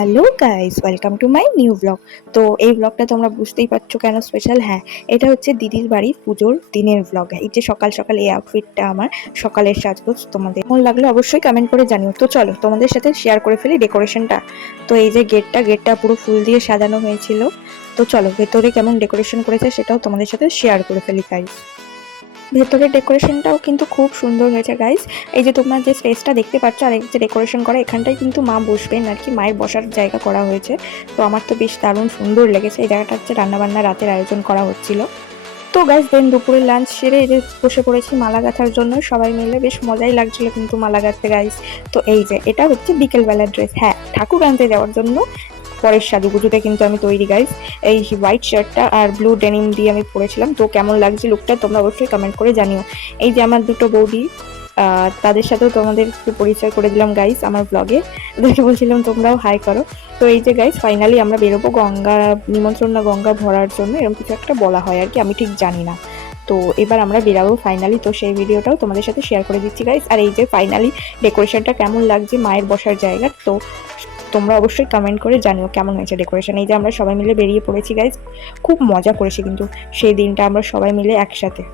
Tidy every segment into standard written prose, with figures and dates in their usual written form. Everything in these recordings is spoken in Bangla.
Hello guys, welcome to my new blog. তো এই ব্লগটা তোমরা বুঝতেই পারছো কেন স্পেশাল। হ্যাঁ, এটা হচ্ছে দিদির বাড়ি পুজোর দিনের ব্লগ। এই যে সকাল সকাল এই আউটফিটটা আমার সকালের সাজগোজ, তোমাদের কেমন লাগলো অবশ্যই কমেন্ট করে জানিও। তো চলো তোমাদের সাথে শেয়ার করে ফেলি ডেকোরেশনটা। তো এই যে গেটটা পুরো ফুল দিয়ে সাজানো হয়েছিল। তো চলো ভেতরে কেমন ডেকোরেশন করেছে সেটাও তোমাদের সাথে শেয়ার করে ফেলি গাইস। ভেতরের ডেকোরেশনটাও কিন্তু খুব সুন্দর হয়েছে গাইস। এই যে তোমরা যে স্পেসটা দেখতে পাচ্ছ আর যে ডেকোরেশন করা, এখানটাই কিন্তু মা বসবেন আর কি, মায়ের বসার জায়গা করা হয়েছে। তো আমার তো বেশ দারুণ সুন্দর লেগেছে। এই জায়গাটা হচ্ছে রান্নাবান্না রাতের আয়োজন করা হচ্ছিল। তো গাইস দেন দুপুরের লাঞ্চ সেরে এই যে বসে পড়েছি মালা গাঁথার জন্য, সবাই মিলে বেশ মজাই লাগছিল কিন্তু মালা গাঁথতে গাইস। তো এই যে এটা হচ্ছে বিকেলবেলার ড্রেস, হ্যাঁ ঠাকুর আনতে যাওয়ার জন্য পরের সাজুগুজুতে কিন্তু আমি তৈরি গাইস। এই হোয়াইট শার্টটা আর ব্লু ডেনিম দিয়ে আমি পরেছিলাম। তো কেমন লাগছে লুকটা তোমরা অবশ্যই কমেন্ট করে জানিও। এই যে আমার দুটো বৌদি, তাদের সাথেও তোমাদের একটু পরিচয় করে দিলাম গাইস আমার ব্লগে। ওদেরকে বলছিলাম তোমরাও হাই করো। তো এই যে গাইস ফাইনালি আমরা বেরোবো গঙ্গা নিমন্ত্রণ না গঙ্গা ভরার জন্য, এরকম কিছু একটা বলা হয় আর কি, আমি ঠিক জানি না। তো এবার আমরা বেরাবো ফাইনালি। তো সেই ভিডিওটাও তোমাদের সাথে শেয়ার করে দিচ্ছি গাইস। আর এই যে ফাইনালি ডেকোরেশনটা কেমন লাগছে মায়ের বসার জায়গা, তো তোমরা অবশ্যই কমেন্ট করে জানিও কেমন হয়েছে ডেকোরেশন। এই যে আমরা সবাই মিলে বেরিয়ে পড়েছি গাইস, খুব মজা করেছি কিন্তু সেই দিনটা আমরা সবাই মিলে একসাথে।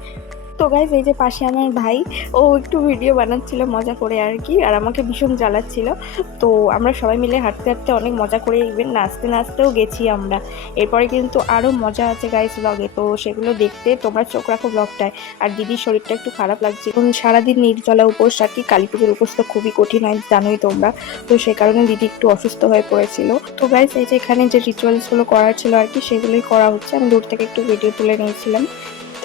তো গাইজ এই যে পাশে আমার ভাই, ও একটু ভিডিও বানাচ্ছিল মজা করে আর কি, আর আমাকে ভীষণ জ্বালাচ্ছিল। তো আমরা সবাই মিলে হাঁটতে হাঁটতে অনেক মজা করে, ইভেন নাচতে নাচতেও গেছি আমরা। এরপরে কিন্তু আরও মজা আছে গাইজ ব্লগে, তো সেগুলো দেখতে তোমরা চোখ রাখো ব্লগটায়। আর দিদির শরীরটা একটু খারাপ লাগছে, কারণ সারাদিন নির্জলা উপোস আর কি, কালী পুজোর উপোস তো খুবই কঠিন হয় জানোই তোমরা। তো সে কারণে দিদি একটু অসুস্থ হয়ে পড়েছিল। তো গাইজ এই যে এখানে যে রিচুয়ালসগুলো করার ছিল আর কি, সেগুলোই করা হচ্ছে। আমি দূর থেকে একটু ভিডিও তুলে নিয়েছিলাম।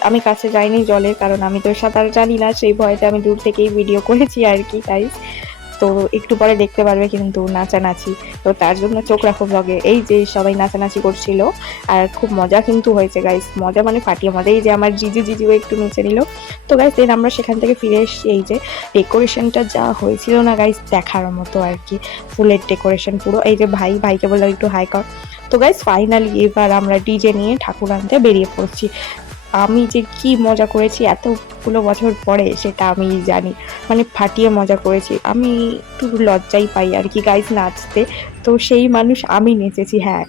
আমি কাছে যাইনি জলের, কারণ আমি তো সাঁতার জানি না, সেই ভয়তে আমি দূর থেকেই ভিডিও করেছি আর কি গাইস। তো একটু পরে দেখতে পারবে কিন্তু নাচানাচি, তো তার জন্য চোখ রাখো ব্লগে। এই যে সবাই নাচানাচি করছিল আর খুব মজা কিন্তু হয়েছে গাইস, মজা মানে ফাটিয়ে মজা। এই যে আমার জিজু একটু নিচে নিল। তো গাইস দেন আমরা সেখান থেকে ফিরে এসেছি। এই যে ডেকোরেশনটা যা হয়েছিল না গাইস, দেখার মতো আর কি, ফুলের ডেকোরেশন পুরো। এই যে ভাইকে বললাম একটু হাই কর। তো গাইস ফাইনালি এবার আমরা ডিজে নিয়ে ঠাকুর আনতে বেরিয়ে পড়ছি। আমি যে কি মজা করেছি এতগুলো বছর পরে সেটা আমি জানি, মানে ফাটিয়ে মজা করেছি। আমি একটু লজ্জাই পাই আর কি গাইজ নাচতে, তো সেই মানুষ আমি নেচেছি, হ্যাঁ।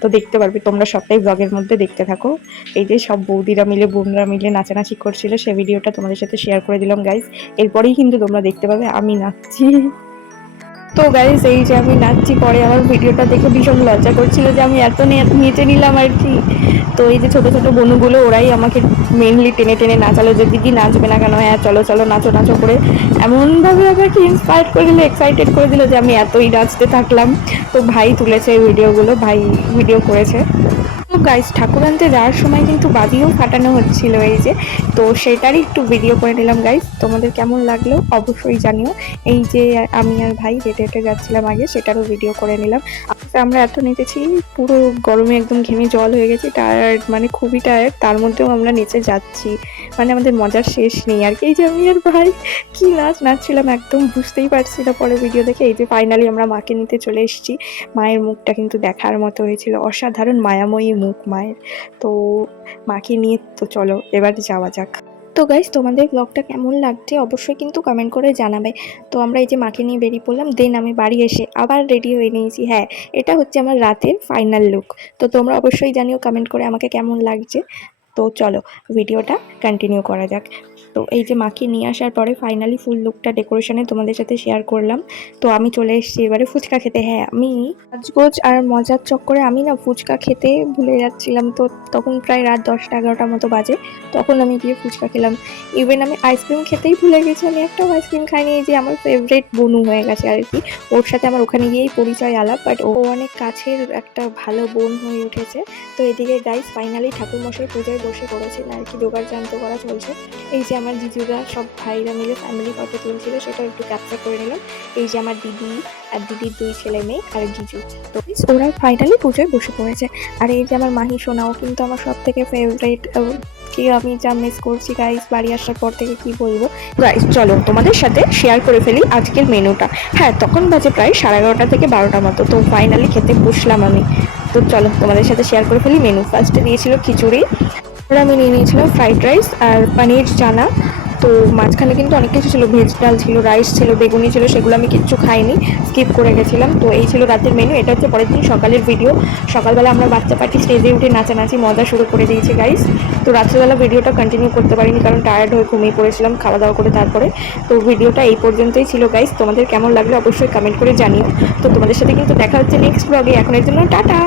তো দেখতে পারবে তোমরা সবটাই ব্লগের মধ্যে দেখতে থাকো। এই যে সব বৌদিরা মিলে বোনরা মিলে নাচানাচি করছিল, সে ভিডিওটা তোমাদের সাথে শেয়ার করে দিলাম গাইজ। এরপরেই কিন্তু তোমরা দেখতে পাবে আমি নাচছি। তো গাইস এই যে আমি নাচছি, পরে আমার ভিডিওটা দেখে ভীষণ লজ্জা করছিল যে আমি এত নেচে নিলাম আর কি। তো এই যে ছোট ছোট বোনগুলো ওরাই আমাকে মেনলি টেনে টেনে নাচালো যে দিদি নাচবে না কেন, হ্যাঁ চলো চলো নাচো নাচো করে এমনভাবে আমাকে ইন্সপায়ার করে দিল, এক্সাইটেড করে দিল যে আমি এতই নাচতে থাকলাম। তো ভাই তুলেছে এই ভিডিওগুলো, ভাই ভিডিও করেছে। তো গাইস ঠাকুর আনতে যাওয়ার সময় কিন্তু বাজিও ফাটানো হচ্ছিল এই যে, তো সেটারই একটু ভিডিও করে নিলাম গাইস। তোমাদের কেমন লাগলো অবশ্যই জানিও। এই যে আমি আর ভাই হেঁটে হেঁটে যাচ্ছিলাম আগে, সেটারও ভিডিও করে নিলাম। আমরা এত নেচেছি, পুরো গরমে একদম ঘেমে জল হয়ে গেছি, টায়ার্ড মানে খুবই টায়ার্ড, তার মধ্যেও আমরা নেচে যাচ্ছি, মানে আমাদের মজার শেষ নেই আর কি। এই যে আমি আর ভাই কি নাচছিলাম একদম বুঝতেই পারছি না পরে ভিডিও দেখে। এই যে ফাইনালি আমরা মাকে নিতে চলে এসেছি। মায়ের মুখটা কিন্তু দেখার মতো হয়েছিল, অসাধারণ মায়াময়ী মুখ মায়ের। তো মাকে নিয়ে তো চলো এবার যাওয়া যাক। তো গাইস তোমাদের ব্লগটা কেমন লাগছে অবশ্যই কিন্তু কমেন্ট করে জানাবে। তো আমরা এই যে মাকে নিয়ে বেরিয়ে পড়লাম, দেন আমি বাড়ি এসে আবার রেডি হয়ে নিয়েছি। হ্যাঁ, এটা হচ্ছে আমার রাতের ফাইনাল লুক। তো তোমরা অবশ্যই জানিও কমেন্ট করে আমাকে কেমন লাগছে। তো চলো ভিডিওটা কন্টিনিউ করা যাক। তো এই যে মাকে নিয়ে আসার পরে ফাইনালি ফুল লুকটা ডেকোরেশনে তোমাদের সাথে শেয়ার করলাম। তো আমি চলে এসেছি এবারে ফুচকা খেতে। হ্যাঁ, আমি সাজগোজ আর মজার চক্করে আমি না ফুচকা খেতে ভুলে যাচ্ছিলাম। তো তখন প্রায় রাত 10টা-11টার মতো বাজে, তখন আমি গিয়ে ফুচকা খেলাম। ইভেন আমি আইসক্রিম খেতেই ভুলে গেছি, আমি একটাও আইসক্রিম খাইনি। এই যে আমার ফেভারিট বনু হয়ে গেছে আর কি, ওর সাথে আমার ওখানে গিয়েই পরিচয় আলাপ, বাট ও অনেক কাছের একটা ভালো বোন হয়ে উঠেছে। তো এদিকে গাইস ফাইনালি ঠাকুরমশাই পুজোয় বসে পড়েছেন আর কি, জোগাড় জান্ত করা চলছে। এই যে আমার জিজুরা সব ভাইরা মিলে ফ্যামিলি ফটো তুলছিল, সেটাও একটু ক্যাপচার করে নিলাম। এই যে আমার দিদি আর দিদির 2 ছেলে মেয়ে আর জিজু, তো ওরা ফাইনালি পুজোয় বসে পড়েছে। আর এই যে আমার মাহি সোনাও কিন্তু আমার সব থেকে ফেভারিট, কি আমি যা মিস করছি গাইস বাড়ি আসার পর থেকে কি বলবো। গাইস চলো তোমাদের সাথে শেয়ার করে ফেলি আজকের মেনুটা। হ্যাঁ, তখন বাজে প্রায় 11:30 থেকে 12টার মতো। তো ফাইনালি খেতে বসলাম আমি। তো চলো তোমাদের সাথে শেয়ার করে ফেলি মেনু। ফার্স্টে দিয়েছিল খিচুড়ি, আর আমি নিয়ে নিয়েছিলাম ফ্রাইড রাইস আর পনির চানা। তো তো মাঝখানে কিন্তু অনেক কিছু ছিল, ভেজ ডাল ছিল, রাইস ছিল, বেগুনি ছিল, সেগুলো আমি কিচ্ছু খাইনি, স্কিপ করে গেছিলাম। তো এই ছিল রাতের মেনু। এটা হচ্ছে পরের দিন সকালের ভিডিও। সকালবেলা আমরা বাচ্চা পার্টি স্টেজে উঠে নাচানাচি মজা শুরু করে দিয়েছি গাইস। তো রাত্রেবেলা ভিডিওটা কন্টিনিউ করতে পারিনি, কারণ টায়ার্ড হয়ে ঘুমিয়ে পড়েছিলাম খাওয়া দাওয়া করে। তারপরে তো ভিডিওটা এই পর্যন্তই ছিল গাইস। তোমাদের কেমন লাগলো অবশ্যই কমেন্ট করে জানিও। তো তোমাদের সাথে কিন্তু দেখা হচ্ছে নেক্সট ব্লগে। এখনের জন্য টাটা।